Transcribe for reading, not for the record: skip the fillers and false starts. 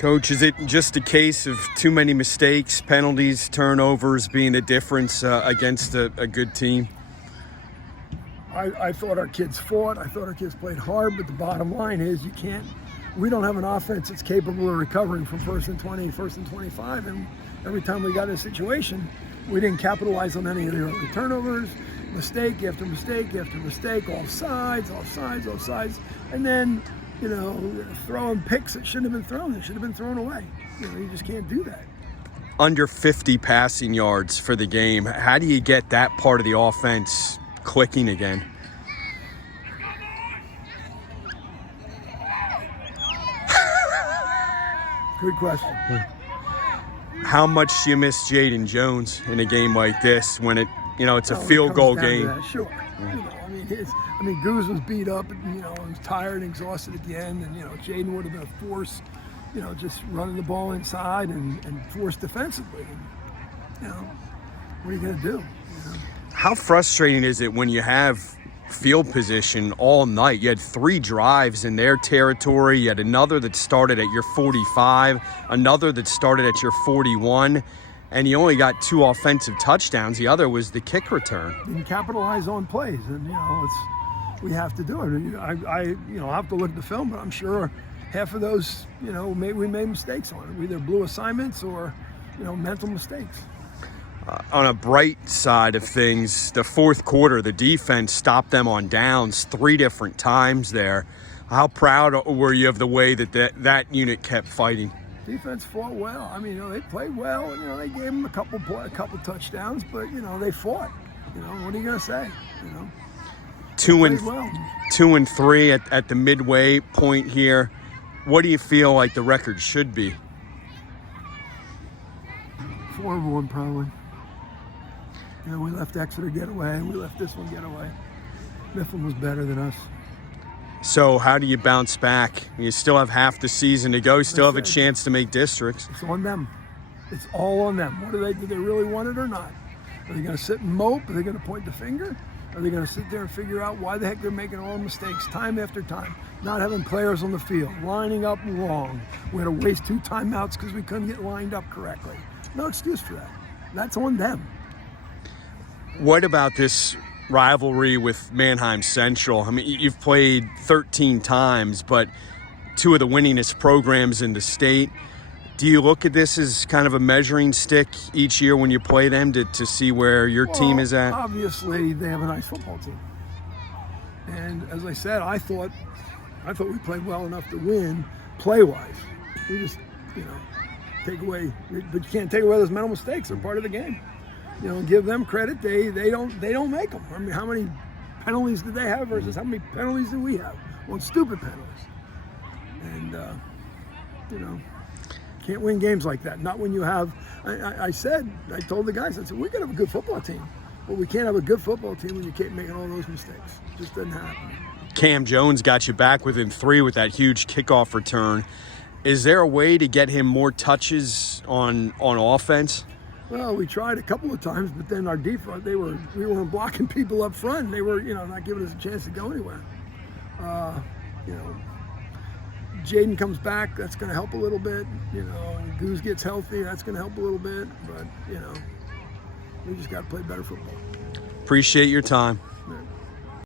Coach, is it just a case of too many mistakes, penalties, turnovers being the difference against a good team? I thought our kids fought. I thought our kids played hard, but the bottom line is we don't have an offense that's capable of recovering from 1st and 20, 1st and 25, and every time we got in a situation, we didn't capitalize on any of the early turnovers, mistake after mistake after mistake, offsides, and then, throwing picks that shouldn't have been thrown. It should have been thrown away. You just can't do that. Under 50 passing yards for the game. How do you get that part of the offense clicking again? Good question. How much do you miss Jaden Jones in a game like this when it's a field goal game? Sure. Goose was beat up, and was tired and exhausted at the end, and Jaden would have been a force, just running the ball inside and force defensively. And, what are you going to do? How frustrating is it when you have field position all night? You had 3 drives in their territory. You had another that started at your 45, another that started at your 41, and you only got 2 offensive touchdowns. The other was the kick return. Didn't capitalize on plays, and we have to do it. I have to look at the film, but I'm sure half of those, we made mistakes on it. We either blew assignments or, mental mistakes. On a bright side of things, the fourth quarter, the defense stopped them on downs 3 different times there. How proud were you of the way that unit kept fighting? Defense fought well. They played well. They gave them a couple touchdowns, but they fought. What are you gonna say? 2 and 3 at the midway point here. What do you feel like the record should be? 4-1 probably. We left Exeter get away. We left this one get away. Mifflin was better than us. So how do you bounce back? You still have half the season to go. You still have a chance to make districts. It's on them. It's all on them. Do they really want it or not? Are they going to sit and mope? Are they going to point the finger? Are they going to sit there and figure out why the heck they're making all the mistakes time after time? Not having players on the field, lining up wrong. We had to waste 2 timeouts because we couldn't get lined up correctly. No excuse for that. That's on them. What about this rivalry with Mannheim Central? You've played 13 times, but 2 of the winningest programs in the state. Do you look at this as kind of a measuring stick each year when you play them to see where your team is at? Obviously, they have a nice football team. And as I said, I thought we played well enough to win play-wise. We just, take away, but you can't take away those mental mistakes. They're part of the game. Give them credit. They don't make them. How many penalties did they have versus how many penalties did we have? Well, stupid penalties. And can't win games like that. Not when you have. I told the guys, I said we can have a good football team, but we can't have a good football team when you keep making all those mistakes. It just doesn't happen. Cam Jones got you back within 3 with that huge kickoff return. Is there a way to get him more touches on offense? Well, we tried a couple of times, but then our defense, we weren't blocking people up front. And they were, not giving us a chance to go anywhere. Jaden comes back, that's going to help a little bit. Goose gets healthy, that's going to help a little bit. But, we just got to play better football. Appreciate your time.